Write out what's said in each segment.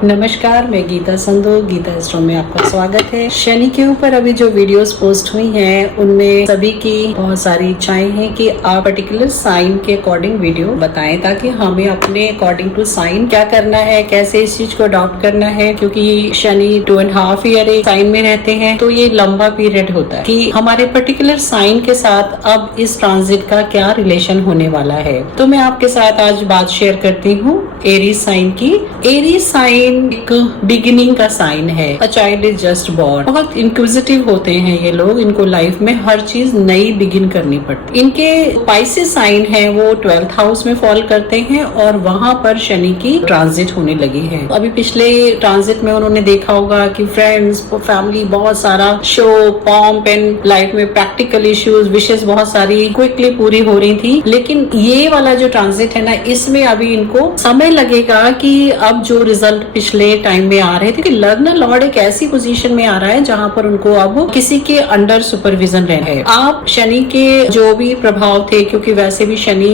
नमस्कार, मैं गीता संधू, गीता एस्ट्रो में आपका स्वागत है। शनि के ऊपर अभी जो वीडियोस पोस्ट हुई हैं उनमें सभी की बहुत सारी इच्छाएं हैं कि आप पर्टिकुलर साइन के अकॉर्डिंग वीडियो बताएं ताकि हमें अपने अकॉर्डिंग टू साइन क्या करना है, कैसे इस चीज को अडॉप्ट करना है। क्योंकि शनि 2.5 ईयर एक साइन में रहते हैं तो ये लंबा पीरियड होता है कि हमारे पर्टिकुलर साइन के साथ अब इस ट्रांजिट का क्या रिलेशन होने वाला है। तो मैं आपके साथ आज बात शेयर करती हूँ एरीज साइन की। एरीज साइन एक बिगिनिंग का साइन है। A child is just born. बहुत इंक्विजिटिव होते हैं ये लोग, इनको लाइफ में हर चीज नई बिगिन करनी पड़ती। इनके पाइसेस साइन है वो 12th हाउस में फॉल करते हैं और वहां पर शनि की ट्रांजिट होने लगी है। अभी पिछले ट्रांजिट में उन्होंने देखा होगा कि फ्रेंड्स, फैमिली, बहुत सारा शो, पॉम्प एंड लाइफ में प्रैक्टिकल इश्यूज, विशेष बहुत सारी क्विकली पूरी हो रही थी। लेकिन ये वाला जो ट्रांजिट है ना, इसमें अभी इनको समय लगेगा कि अब जो रिजल्ट पिछले टाइम में आ रहे थे कि लग्न लॉर्ड एक ऐसी पोजीशन में आ रहा है जहां पर उनको अब किसी के अंडर सुपरविजन रहना है। आप शनि के जो भी प्रभाव थे, क्योंकि वैसे भी शनि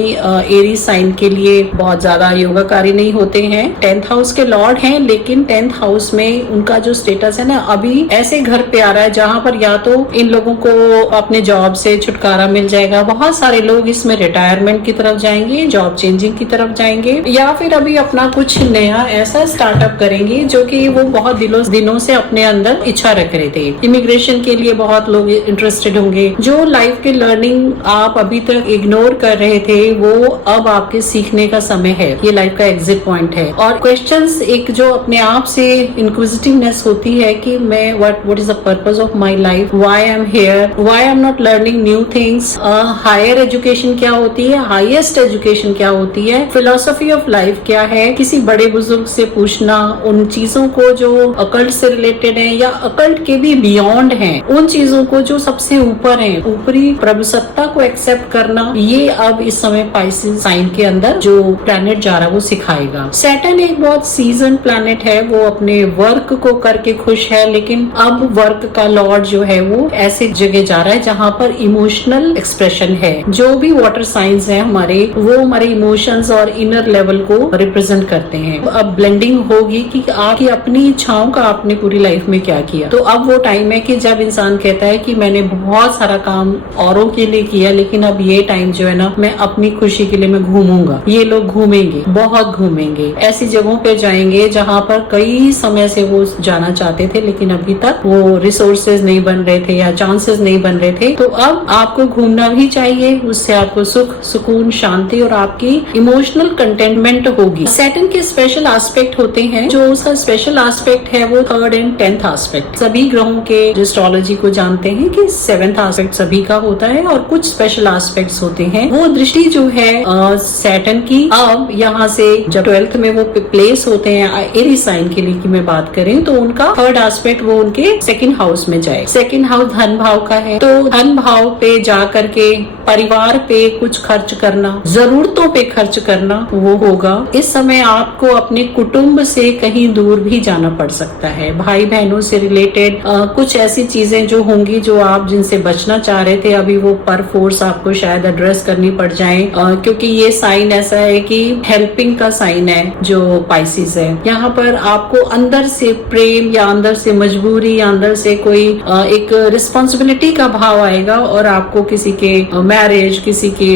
एरीज साइन के लिए बहुत ज्यादा योगाकारी नहीं होते हैं, 10th हाउस के लॉर्ड हैं, लेकिन 10th हाउस में उनका जो स्टेटस है ना, अभी ऐसे घर पे आ रहा है जहां पर या तो इन लोगों को अपने जॉब से छुटकारा मिल जाएगा, बहुत सारे लोग इसमें रिटायरमेंट की तरफ जाएंगे, जॉब चेंजिंग की तरफ जाएंगे, या फिर अभी अपना कुछ नया ऐसा स्टार्टअप करेंगे जो कि वो बहुत दिनों से अपने अंदर इच्छा रख रहे थे। इमिग्रेशन के लिए बहुत लोग इंटरेस्टेड होंगे। जो लाइफ के लर्निंग आप अभी तक इग्नोर कर रहे थे वो अब आपके सीखने का समय है। ये लाइफ का एग्जिट पॉइंट है। और क्वेश्चंस एक जो अपने आप से इंक्विजिटिवनेस होती है कि मैं what is the purpose of my life, why I am here, why I am not learning new things, higher education क्या होती है, हाईएस्ट एजुकेशन क्या होती है, फिलोसफी ऑफ लाइफ क्या है, किसी बड़े बुजुर्ग से पूछना, उन चीजों को जो अकल्ट से रिलेटेड है या अकल्ट के भी बियॉन्ड हैं, उन चीजों को जो सबसे ऊपर है, ऊपरी प्रभुसत्ता को एक्सेप्ट करना, ये अब इस समय पाइसेस साइन के अंदर जो प्लैनेट जा रहा है वो सिखाएगा। सैटर्न एक बहुत सीजन प्लैनेट है, वो अपने वर्क को करके खुश है, लेकिन अब वर्क का लॉर्ड जो है वो ऐसे जगह जा रहा है जहां पर इमोशनल एक्सप्रेशन है। जो भी वाटर साइंस है हमारे, वो हमारे इमोशंस और इनर लेवल को रिप्रेजेंट करते हैं। अब ब्लेंडिंग होगी कि आपकी अपनी इच्छाओं का आपने पूरी लाइफ में क्या किया। तो अब वो टाइम है कि जब इंसान कहता है कि मैंने बहुत सारा काम औरों के लिए किया, लेकिन अब ये टाइम जो है ना, मैं अपनी खुशी के लिए मैं घूमूंगा। ये लोग घूमेंगे, बहुत घूमेंगे, ऐसी जगहों पे जाएंगे जहां पर कई समय से वो जाना चाहते थे लेकिन अभी तक वो रिसोर्सेज नहीं बन रहे थे या चांसेस नहीं बन रहे थे। तो अब आपको घूमना भी चाहिए, उससे आपको सुख, सुकून, शांति और आपकी इमोशनल कंटेनमेंट होगी। सैटर्न के स्पेशल एस्पेक्ट होते हैं, जो उसका स्पेशल एस्पेक्ट है वो 3rd एंड 10th एस्पेक्ट। सभी ग्रहों के एस्ट्रोलॉजी को जानते हैं कि 7th एस्पेक्ट सभी का होता है और कुछ स्पेशल एस्पेक्ट्स होते हैं। वो दृष्टि जो है सैटर्न की, अब यहाँ से जब 12th में वो प्लेस होते हैं एरीज साइन के लिए की मैं बात करें तो उनका 3rd एस्पेक्ट वो उनके 2nd हाउस में जाए। 2nd हाउस धन भाव का है, तो धन भाव पे जा करके परिवार पे कुछ खर्च करना, जरूरतों पे खर्च करना वो होगा। इस समय आपको अपने कुटुंब से कहीं दूर भी जाना पड़ सकता है। भाई बहनों से रिलेटेड कुछ ऐसी चीजें जो होंगी जो आप जिनसे बचना चाह रहे थे, अभी वो पर फोर्स आपको शायद एड्रेस करनी पड़ जाए, क्योंकि ये साइन ऐसा है कि हेल्पिंग का साइन है जो पाइसेस है। यहाँ पर आपको अंदर से प्रेम या अंदर से मजबूरी या अंदर से कोई एक रिस्पॉन्सिबिलिटी का भाव आएगा और आपको किसी के मैरिज, किसी की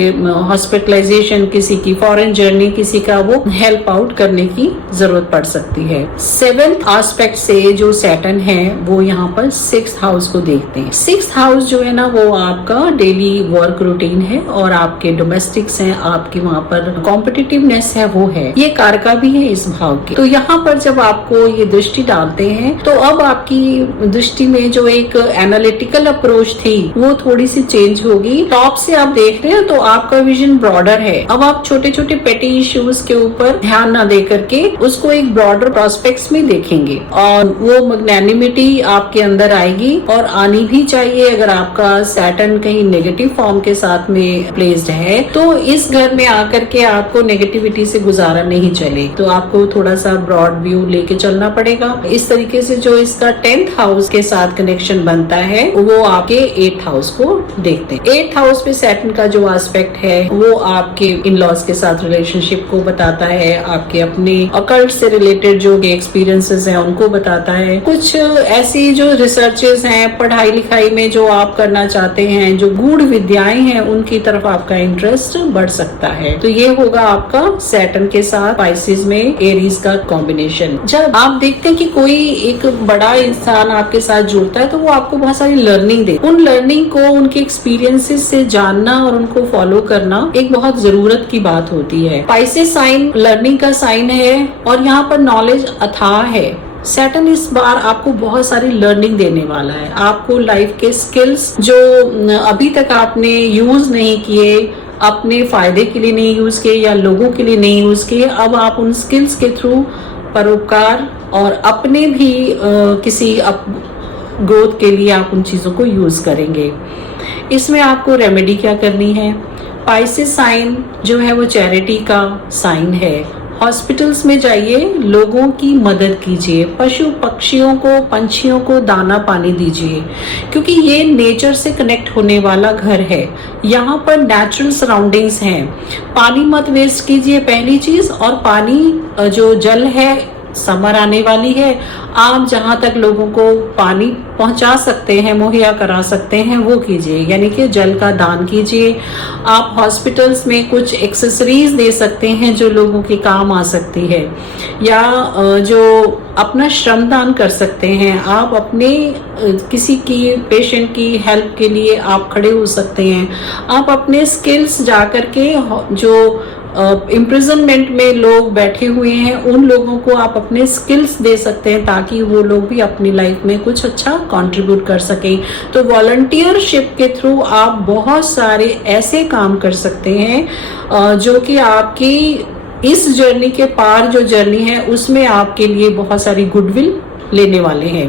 हॉस्पिटलाइजेशन, किसी की फॉरेन जर्नी, किसी का वो हेल्प आउट करने की जरूरत पड़ सकती है। 7th एस्पेक्ट से जो सैटर्न है वो यहाँ पर 6th हाउस को देखते हैं। 6th हाउस जो है ना वो आपका डेली वर्क रूटीन है और आपके डोमेस्टिक्स हैं, आपकी वहाँ पर कॉम्पिटिटिवनेस है वो है, ये कारका भी है इस भाव की। तो यहाँ पर जब आपको ये दृष्टि डालते हैं तो अब आपकी दृष्टि में जो एक एनालिटिकल अप्रोच थी वो थोड़ी सी चेंज होगी। टॉप से आप देख रहे हैं तो आपका विजन ब्रॉडर है। अब आप छोटे छोटे पेटी इश्यूज के ऊपर ध्यान ना दे करके उसको एक ब्रॉडर प्रोस्पेक्ट्स में देखेंगे और वो मैग्नेनिमिटी आपके अंदर आएगी और आनी भी चाहिए। अगर आपका सैटर्न कहीं नेगेटिव फॉर्म के साथ में प्लेस्ड है तो इस घर में आकर के आपको नेगेटिविटी से गुजारा नहीं चले, तो आपको थोड़ा सा ब्रॉड व्यू लेके चलना पड़ेगा। इस तरीके से जो इसका 10th हाउस के साथ कनेक्शन बनता है वो आपके 8th हाउस को देखते हैं। 8th हाउस पे सैटर्न का जो एस्पेक्ट है वो आपके इन लॉज के साथ रिलेशनशिप को बताता है, आपके अपने अकल्ट से रिलेटेड रिलेटेड जो एक्सपीरियंसेस हैं उनको बताता है। कुछ ऐसी जो रिसर्चेस हैं पढ़ाई लिखाई में जो आप करना चाहते हैं, जो गूढ़ विद्याएं हैं, उनकी तरफ आपका इंटरेस्ट बढ़ सकता है। तो ये होगा आपका सैटर्न के साथ स्पाइसेस में एरीज का कॉम्बिनेशन। जब आप देखते हैं कि कोई एक बड़ा इंसान आपके साथ जुड़ता है तो वो आपको बहुत सारी लर्निंग दे, उन लर्निंग को उनके एक्सपीरियंसेस से जानना और उनको फॉलो करना एक बहुत जरूरत की बात होती है। स्पाइसेस साइन लर्निंग का साइन है और यहाँ पर नॉलेज अथाह है। सैटर्न इस बार आपको बहुत सारी लर्निंग देने वाला है। आपको लाइफ के स्किल्स जो अभी तक आपने यूज नहीं किए, अपने फायदे के लिए नहीं यूज किए या लोगों के लिए नहीं यूज किए, अब आप उन स्किल्स के थ्रू परोपकार और अपने भी किसी ग्रोथ के लिए आप उन चीजों को यूज करेंगे। इसमें आपको रेमेडी क्या करनी है? स्पाइसेस साइन जो है वो चैरिटी का साइन है। हॉस्पिटल्स में जाइए, लोगों की मदद कीजिए, पशु पक्षियों को, पंछियों को दाना पानी दीजिए, क्योंकि ये नेचर से कनेक्ट होने वाला घर है। यहाँ पर नेचुरल सराउंडिंग्स हैं। पानी मत वेस्ट कीजिए पहली चीज, और पानी जो जल है, समर आने वाली है, आप जहां तक लोगों को पानी पहुंचा सकते हैं, मुहैया करा सकते हैं, वो कीजिए, यानी कि जल का दान कीजिए। आप हॉस्पिटल्स में कुछ एक्सेसरीज दे सकते हैं जो लोगों के काम आ सकती है, या जो अपना श्रमदान कर सकते हैं। आप अपने किसी की पेशेंट की हेल्प के लिए आप खड़े हो सकते हैं। आप अपने स्किल्स जाकर के जो इम्प्रिजनमेंट में लोग बैठे हुए हैं, उन लोगों को आप अपने स्किल्स दे सकते हैं ताकि वो लोग भी अपनी लाइफ में कुछ अच्छा कंट्रीब्यूट कर सकें। तो वॉलंटियरशिप के थ्रू आप बहुत सारे ऐसे काम कर सकते हैं जो कि आपकी इस जर्नी के पार जो जर्नी है उसमें आपके लिए बहुत सारी गुडविल लेने वाले हैं।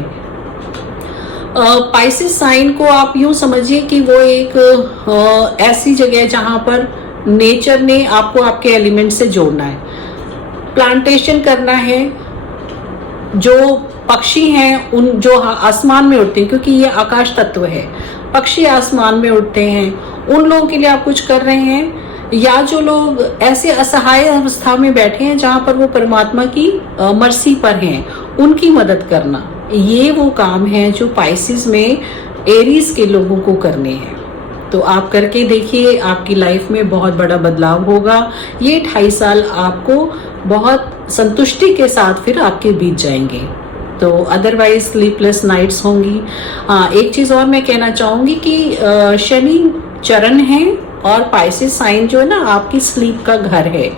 स्पाइसेस साइन को आप यूं समझिए कि वो एक ऐसी जगह है जहां पर नेचर ने आपको आपके एलिमेंट से जोड़ना है, प्लांटेशन करना है। जो पक्षी हैं उन जो आसमान में उड़ते हैं, क्योंकि ये आकाश तत्व है, पक्षी आसमान में उड़ते हैं, उन लोगों के लिए आप कुछ कर रहे हैं। या जो लोग ऐसे असहाय अवस्था में बैठे हैं जहां पर वो परमात्मा की मर्सी पर हैं, उनकी मदद करना, ये वो काम है जो स्पाइसेस में एरीज के लोगों को करने हैं। तो आप करके देखिए, आपकी लाइफ में बहुत बड़ा बदलाव होगा। ये 2.5 साल आपको बहुत संतुष्टि के साथ फिर आपके बीत जाएंगे। तो अदरवाइज स्लीपलेस नाइट्स होंगी। हाँ, एक चीज और मैं कहना चाहूंगी कि शनि चरण है और स्पाइसेस साइन जो है ना आपकी स्लीप का घर है।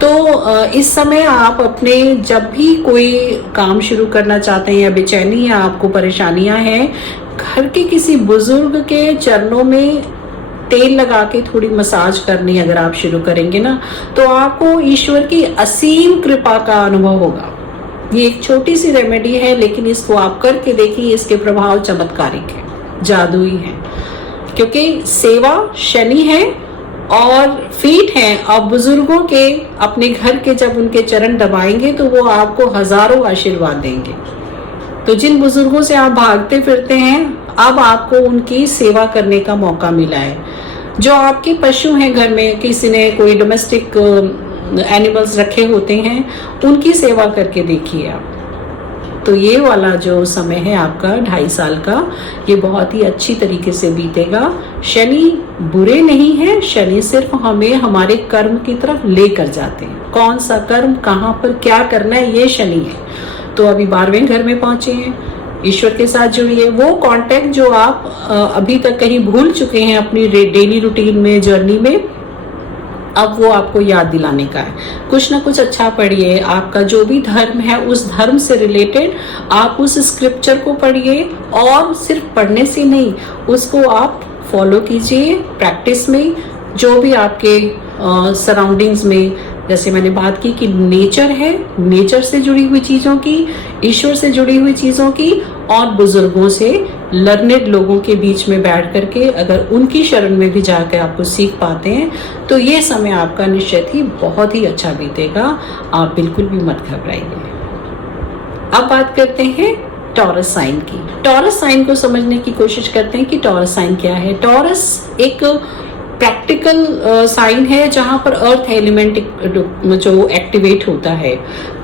तो इस समय आप अपने जब भी कोई काम शुरू करना चाहते हैं या बेचैनी या आपको परेशानियां हैं, घर के किसी बुजुर्ग के चरणों में तेल लगा के थोड़ी मसाज करनी अगर आप शुरू करेंगे ना, तो आपको ईश्वर की असीम कृपा का अनुभव होगा। ये एक छोटी सी रेमेडी है, लेकिन इसको आप करके देखिए, इसके प्रभाव चमत्कारिक है, जादुई है। क्योंकि सेवा शनि है और फीट हैं, और बुजुर्गों के अपने घर के जब उनके चरण दबाएंगे तो वो आपको हजारों आशीर्वाद देंगे। तो जिन बुजुर्गों से आप भागते फिरते हैं, अब आपको उनकी सेवा करने का मौका मिला है। जो आपके पशु हैं घर में, किसी ने कोई डोमेस्टिक एनिमल्स रखे होते हैं, उनकी सेवा करके देखिए आप। तो ये वाला जो समय है आपका 2.5 साल का, ये बहुत ही अच्छी तरीके से बीतेगा। शनि बुरे नहीं है, शनि सिर्फ हमें हमारे कर्म की तरफ लेकर जाते हैं। कौन सा कर्म कहाँ पर क्या करना है, ये शनि है। तो अभी 12वें घर में पहुंचे हैं, ईश्वर के साथ जुड़िए। वो कांटेक्ट जो आप अभी तक कहीं भूल चुके हैं अपनी डेली रूटीन में, जर्नी में, अब वो आपको याद दिलाने का है। कुछ ना कुछ अच्छा पढ़िए। आपका जो भी धर्म है उस धर्म से रिलेटेड आप उस स्क्रिप्चर को पढ़िए, और सिर्फ पढ़ने से नहीं, उसको आप फॉलो कीजिए प्रैक्टिस में। जो भी आपके सराउंडिंग्स में, जैसे मैंने बात की कि नेचर है, नेचर से जुड़ी हुई चीजों की, ईश्वर से जुड़ी हुई चीजों की, और बुजुर्गों से, लर्नेड लोगों के बीच में बैठ करके अगर उनकी शरण में भी जाकर आपको सीख पाते हैं, तो ये समय आपका निश्चित ही बहुत ही अच्छा बीतेगा। आप बिल्कुल भी मत घबराइए। अब बात करते हैं टॉरस साइन की। टॉरस साइन को समझने की कोशिश करते हैं कि टॉरस साइन क्या है। टॉरस एक प्रैक्टिकल साइन है जहां पर अर्थ एलिमेंट जो एक्टिवेट होता है।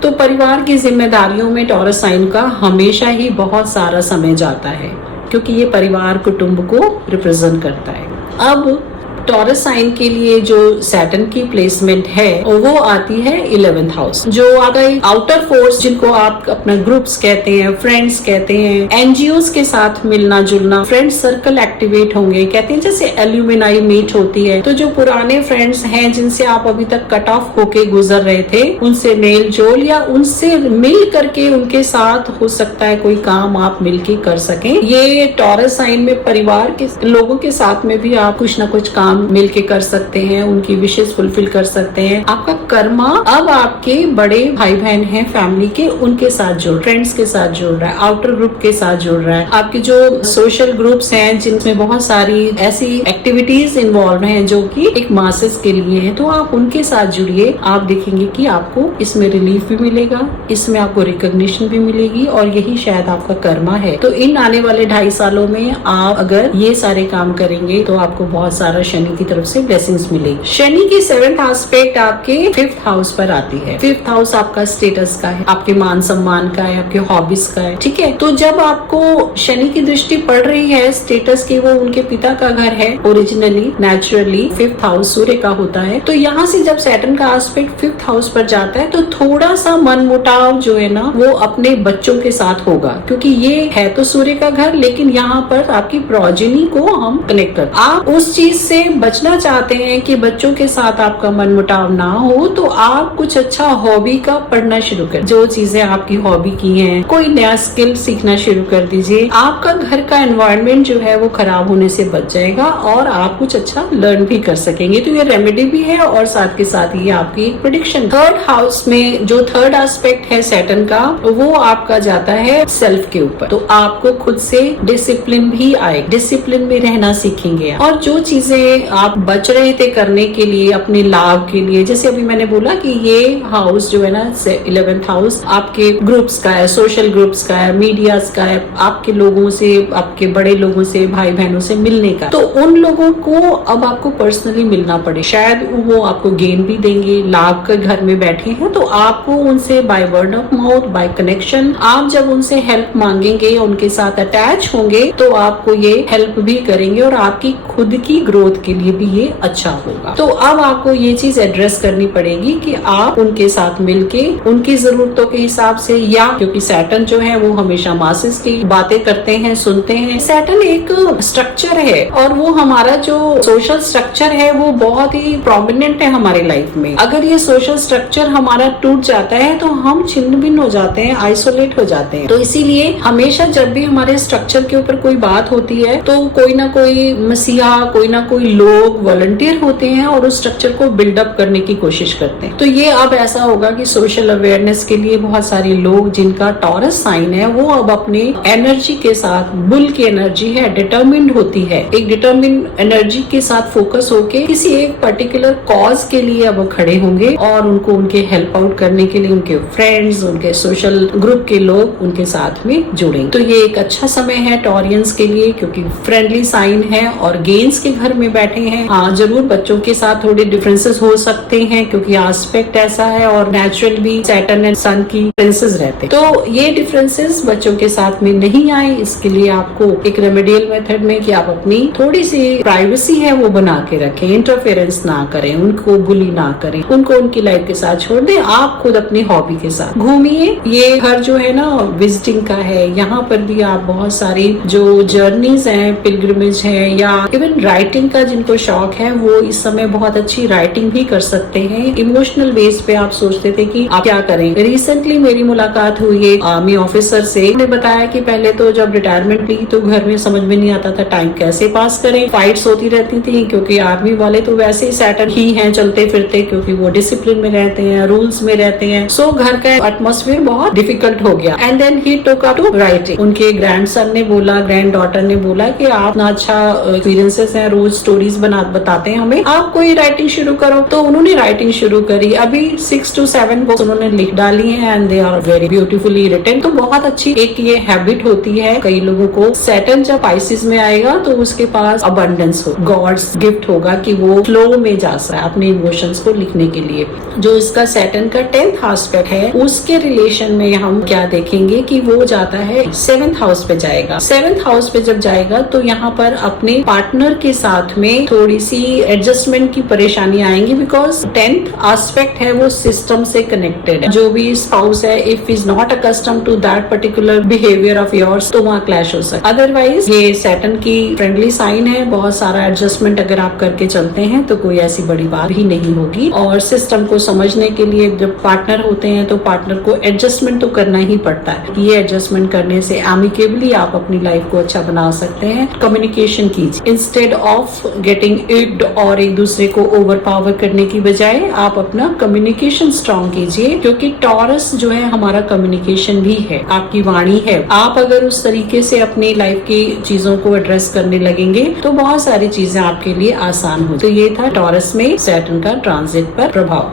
तो परिवार की जिम्मेदारियों में टॉरस साइन का हमेशा ही बहुत सारा समय जाता है, क्योंकि ये परिवार कुटुंब को रिप्रेजेंट करता है। अब टॉरस साइन के लिए जो सैटर्न की प्लेसमेंट है वो आती है 11th हाउस, जो आपका आउटर फोर्स, जिनको आप अपना ग्रुप्स कहते हैं, फ्रेंड्स कहते हैं, एनजीओस के साथ मिलना जुलना, फ्रेंड सर्कल एक्टिवेट होंगे। कहते हैं जैसे एल्यूमिनाई मीट होती है, तो जो पुराने फ्रेंड्स हैं जिनसे आप अभी तक कट ऑफ होके गुजर रहे थे, उनसे मेल जोल या उनसे मिल करके उनके साथ हो सकता है कोई काम आप मिलके कर सकें। ये टॉरस साइन में परिवार के लोगों के साथ में भी आप कुछ ना कुछ काम मिलके कर सकते हैं, उनकी विशेष फुलफिल कर सकते हैं। आपका कर्मा अब आपके बड़े भाई बहन हैं फैमिली के, उनके साथ जुड़, फ्रेंड्स के साथ जुड़ रहा है, आउटर ग्रुप के साथ जुड़ रहा है। आपके जो सोशल ग्रुप्स हैं जिनमें बहुत सारी ऐसी एक्टिविटीज इन्वॉल्व हैं जो कि एक मासेस के लिए है, तो आप उनके साथ जुड़िए। आप देखेंगे कि आपको इसमें रिलीफ भी मिलेगा, इसमें आपको रिकॉग्निशन भी मिलेगी, और यही शायद आपका कर्मा है। तो इन आने वाले 2.5 सालों में आप अगर ये सारे काम करेंगे तो आपको बहुत सारा शनि की तरफ से ब्लेसिंग्स मिलेगी। शनि की 7th एस्पेक्ट आपके 5th हाउस पर आती है। 5th हाउस आपका स्टेटस का है, आपके मान सम्मान का है, आपके हॉबीज का है, ठीक है। तो जब आपको शनि की दृष्टि पड़ रही है स्टेटस की, वो उनके पिता का घर है, ओरिजिनली नेचुरली 5th हाउस सूर्य का होता है। तो यहाँ से जब सैटर्न का एस्पेक्ट 5th हाउस पर जाता है तो थोड़ा सा मनमुटाव जो है ना वो अपने बच्चों के साथ होगा, क्योंकि ये है तो सूर्य का घर, लेकिन यहाँ पर आपकी प्रोजेनी को हम कनेक्ट कर, आप उस चीज से बचना चाहते हैं कि बच्चों के साथ आपका मनमुटाव ना हो, तो आप कुछ अच्छा हॉबी का पढ़ना शुरू कर, जो चीजें आपकी हॉबी की हैं, कोई नया स्किल सीखना शुरू कर दीजिए। आपका घर का एनवायरनमेंट जो है वो खराब होने से बच जाएगा और आप कुछ अच्छा लर्न भी कर सकेंगे। तो ये रेमेडी भी है और साथ के साथ ये आपकी एक प्रेडिक्शन। 3rd हाउस में जो 3rd एस्पेक्ट है सैटर्न का, वो आपका जाता है सेल्फ के ऊपर। तो आपको खुद से डिसिप्लिन भी आए, डिसिप्लिन में रहना सीखेंगे, और जो चीजें आप बच रहे थे करने के लिए अपने लाभ के लिए, जैसे अभी मैंने बोला कि ये हाउस जो है ना 11th हाउस आपके ग्रुप्स का है, सोशल ग्रुप्स का है, मीडियाज का है, आपके लोगों से, आपके बड़े लोगों से, भाई बहनों से मिलने का। तो उन लोगों को अब आपको पर्सनली मिलना पड़े, शायद वो आपको गेन भी देंगे, लाभ के घर में बैठे हैं, तो आपको उनसे by word of mouth, by connection, आप जब उनसे हेल्प मांगेंगे, उनके साथ अटैच होंगे, तो आपको ये हेल्प भी करेंगे और आपकी खुद की ग्रोथ के लिए भी ये अच्छा होगा। तो अब आपको ये चीज एड्रेस करनी पड़ेगी कि आप उनके साथ मिलके उनकी जरूरतों के हिसाब से, या क्योंकि सैटर्न जो है वो हमेशा मासेस की बातें करते हैं, सुनते हैं। सैटर्न एक स्ट्रक्चर है और वो हमारा जो सोशल स्ट्रक्चर है वो बहुत ही प्रोमिनेंट है हमारी लाइफ में। अगर ये सोशल स्ट्रक्चर हमारा टूट जाता है तो हम छिन्न भिन्न हो जाते हैं, आइसोलेट हो जाते हैं। तो इसीलिए हमेशा जब भी हमारे स्ट्रक्चर के ऊपर कोई बात होती है तो कोई ना कोई मसीहा, कोई ना कोई लोग वॉलंटियर होते हैं और उस स्ट्रक्चर को बिल्डअप करने की कोशिश करते हैं। तो ये अब ऐसा होगा कि सोशल अवेयरनेस के लिए बहुत सारे लोग जिनका टॉरस साइन है वो अब अपने एनर्जी के साथ, बुल की एनर्जी है, डिटरमिन्ड होती है, एक डिटरमिन्ड एनर्जी के साथ फोकस होके किसी एक पर्टिकुलर कॉज के लिए अब वो खड़े होंगे और उनको उनके हेल्प आउट करने के लिए उनके फ्रेंड्स, उनके सोशल ग्रुप के लोग उनके साथ में जुड़ेंगे। तो ये एक अच्छा समय है टॉरियंस के लिए, क्योंकि फ्रेंडली साइन है और गेन्स के घर में बैठे हैं। हाँ, जरूर बच्चों के साथ थोड़े डिफरेंसेस हो सकते हैं क्योंकि एस्पेक्ट ऐसा है और नेचुरल भी सैटर्न एंड सन की डिफरेंसेस रहते हैं। तो ये डिफरेंसेस बच्चों के साथ में नहीं आए, इसके लिए आपको एक रेमेडियल मेथड में कि आप अपनी थोड़ी सी प्राइवेसी है वो बना के रखें, इंटरफेरेंस ना करें, उनको बुली ना करें, उनको उनकी लाइफ के साथ छोड़ दें, आप खुद अपनी हॉबी के साथ घूमिए। ये घर जो है ना विजिटिंग का है, यहाँ पर भी आप बहुत सारी जो जर्नीज हैं, पिलग्रिमेज है, या इवन राइटिंग का जिनको शौक है वो इस समय बहुत अच्छी राइटिंग भी कर सकते हैं। इमोशनल बेस पे आप सोचते थे कि आप क्या करें। रिसेंटली मेरी मुलाकात हुई है आर्मी ऑफिसर से, उन्होंने बताया कि पहले तो जब रिटायरमेंट ली तो घर में समझ में नहीं आता था टाइम कैसे पास करें, फाइट्स होती रहती थी क्योंकि आर्मी वाले तो वैसे ही सैटर्न ही हैं चलते फिरते, क्योंकि वो डिसिप्लिन में रहते हैं, रूल्स में रहते हैं। सो घर का एटमोस्फेयर बहुत डिफिकल्ट हो गया। And then he took up to writing. उनके ग्रैंडसन ने बोला, ग्रैंड डॉटर ने बोला कि आप ना अच्छा एक्सपीरियंसेस हैं, रोज स्टोरी क्वालिटीज बताते हैं हमें, आप कोई राइटिंग शुरू करो। तो उन्होंने राइटिंग शुरू करी, अभी 6 to 7 बुक्स उन्होंने लिख डाली हैं and they are very beautifully written. तो बहुत अच्छी एक ये हैबिट होती है कई लोगों को। सैटर्न जब पाइसेस में आएगा तो उसके पास अबंडेंस हो, गॉड्स गिफ्ट होगा कि वो फ्लो में जा सकता है अपने इमोशंस को लिखने के लिए। जो इसका सैटर्न का 10th एस्पेक्ट है उसके रिलेशन में हम क्या देखेंगे कि वो जाता है 7th हाउस पे जाएगा। 7th हाउस पे जब जाएगा तो यहाँ पर अपने पार्टनर के साथ में थोड़ी सी एडजस्टमेंट की परेशानी आएंगी, बिकॉज 10th एस्पेक्ट है वो सिस्टम से कनेक्टेड है। जो भी स्पाउस है if is not accustomed to that particular behaviour of yours तो वहाँ क्लैश हो सकता है। अदरवाइज ये सैटर्न की फ्रेंडली साइन है, बहुत सारा एडजस्टमेंट अगर आप करके चलते हैं तो कोई ऐसी बड़ी बात भी नहीं होगी। और सिस्टम को समझने के लिए जब पार्टनर होते हैं तो पार्टनर को एडजस्टमेंट तो करना ही पड़ता है। ये एडजस्टमेंट करने से एमिकेबली आप अपनी लाइफ को अच्छा बना सकते हैं। कम्युनिकेशन कीजिए इंस्टेड ऑफ गेटिंग इग्ड और एक दूसरे को ओवर पावर करने की बजाय आप अपना कम्युनिकेशन स्ट्रॉन्ग कीजिए, क्योंकि टॉरस जो है हमारा कम्युनिकेशन भी है, आपकी वाणी है। आप अगर उस तरीके से अपनी लाइफ की चीजों को एड्रेस करने लगेंगे तो बहुत सारी चीजें आपके लिए आसान हो। तो ये था टॉरस में सैटर्न का ट्रांजिट पर प्रभाव।